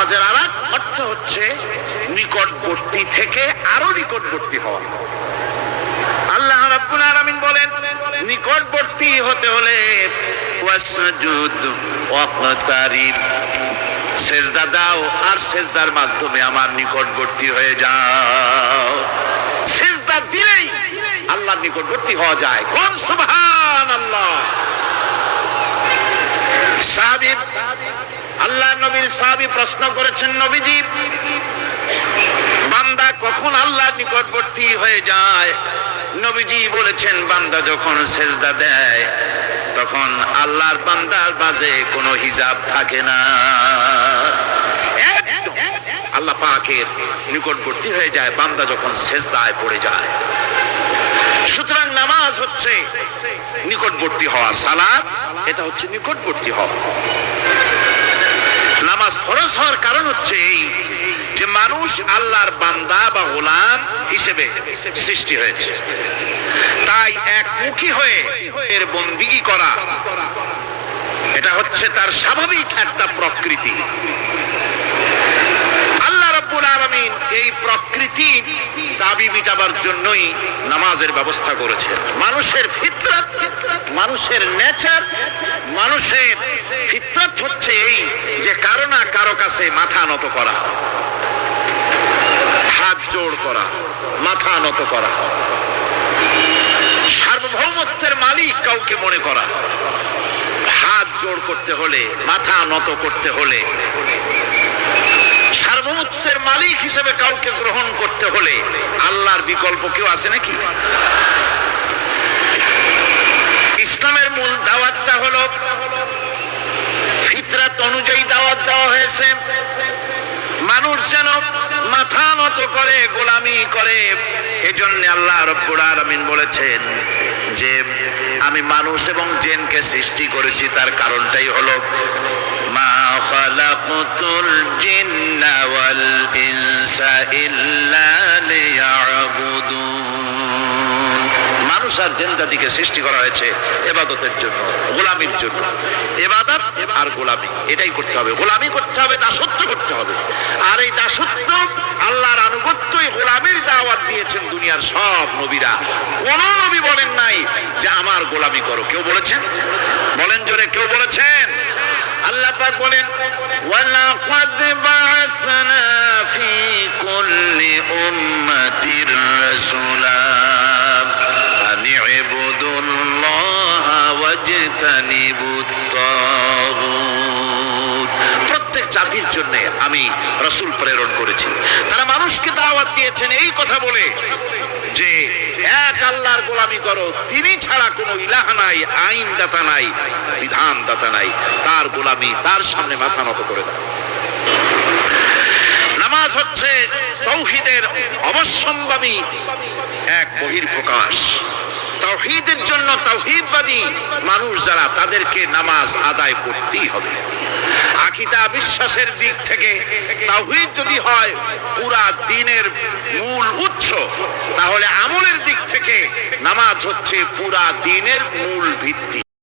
নামাজের আরেক অর্থ হচ্ছে নিকটবর্তী থেকে আরো নিকটবর্তী হওয়া। আল্লাহ রাব্বুল আলামিন বলেন নিকটবর্তী হতে হলে ওয়াসজুদ ওয়াকতারিব, সেজদা দাও আর সেজদার মাধ্যমে আমার নিকটবর্তী হয়ে যাও। সেজদা দিলেই আল্লাহর নিকটবর্তী হওয়া যায়। কোন সুবহানাল্লাহ। সাহাবী, আল্লাহর নবীর সাহাবী প্রশ্ন করেছেন, নবীজি বান্দা কখন আল্লাহর নিকটবর্তী হয়ে যায়? নবীজি বলেছেন বান্দা যখন সেজদা দেয় তখন আল্লাহর বান্দার মাঝে কোনো হিজাব থাকে না, আল্লাহ পাকের নিকটবর্তী হয়ে যায় বান্দা যখন সেজদায় পড়ে যায়। সুতরাং নামাজ হচ্ছে নিকটবর্তী হওয়া, সালাত এটা হচ্ছে নিকটবর্তী হওয়া। নামাজ ফরজ হওয়ার কারণ হচ্ছে এই যে মানুষ আল্লাহর বান্দা বা গোলাম হিসেবে সৃষ্টি হয়েছে, তাই একমুখী হয়ে এর বন্দিগি করা এটা হচ্ছে তার স্বাভাবিক একটা প্রকৃতি। আল্লাহ রাব্বুল আলামিন এই প্রকৃতির দাবি মিটাবার জন্যই নামাজের ব্যবস্থা করেছে। মানুষের ফিতরাত, মানুষের নেচার, মানুষের ফিতরাত হচ্ছে এই যে কারো না কারো কাছে মাথা নত করা, হাত জোড় করা, মাথা নত করা, সার্বভৌমত্বের মালিক কাউকে মনে করা। হাত জোড় করতে হলে, মাথা নত করতে হলে, সার্বভৌমত্বের মালিক হিসেবে কাউকে গ্রহণ করতে হলে আল্লাহর বিকল্প কেউ আছে নাকি? ইসলামের মূল দাওয়াতটা হলো ফিতরাত অনুযায়ী দাওয়াত দেওয়া হয়েছে। মানুষ যেন মাথা নত করে, গোলামি করে। এজন্য আল্লাহ রাব্বুল আলামিন বলেছেন যে আমি মানুষ এবং জিনকে সৃষ্টি করেছি, তার কারণটাই হলো মা খালাকতুল জিন্না ওয়াল ইনসা ইল্লা লিয়াবুদুন। মানুষ আর জিন জাতিকে সৃষ্টি করা হয়েছে ইবাদতের জন্য, গোলামির জন্য। ইবাদত আর গোলামি এটাই করতে হবে, গোলামি করতে হবে, দাসত্ব করতে হবে। আর এই দাসত্ব আল্লাহর আনুগত্যই গোলামির দাওয়াত দিয়েছেন দুনিয়ার সব নবীরা। কোন নবী বলেন নাই যে আমার গোলামি করো, কেউ বলেছেন? বলেন জোরে, কেউ বলেছেন? আল্লাহ পাক বলেন ওয়ালাকাদ বা'আসনা ফি কুল্লি উম্মাতির রাসূলা আন ইবুদুল্লাহা ওয়াজতানিবুত তাগুত। প্রত্যেক জাতির জন্য আমি রাসূল প্রেরণ করেছি, তারা মানুষকে দাওয়াত দিয়েছেন এই কথা বলে যে এক আল্লাহর গোলামি করো, তিনি ছাড়া কোনো ইলাহ নাই, আইনদাতা নাই, বিধানদাতা নাই, তার গোলামি, তার সামনে মাথা নত করে দাও। নামাজ হচ্ছে তাওহীদের অবশ্যম্ভাবী এক বহির্প্রকাশ। তাওহীদের জন্য তাওহীদবাদী মানুষ যারা, তাদেরকে নামাজ আদায় করতেই হবে। আকীদা বিশ্বাসের দিক থেকে তাওহীদ যদি হয় পুরা দ্বীনের মূল উৎস, তাহলে আমলের দিক থেকে নামাজ হচ্ছে পুরা দ্বীনের মূল ভিত্তি।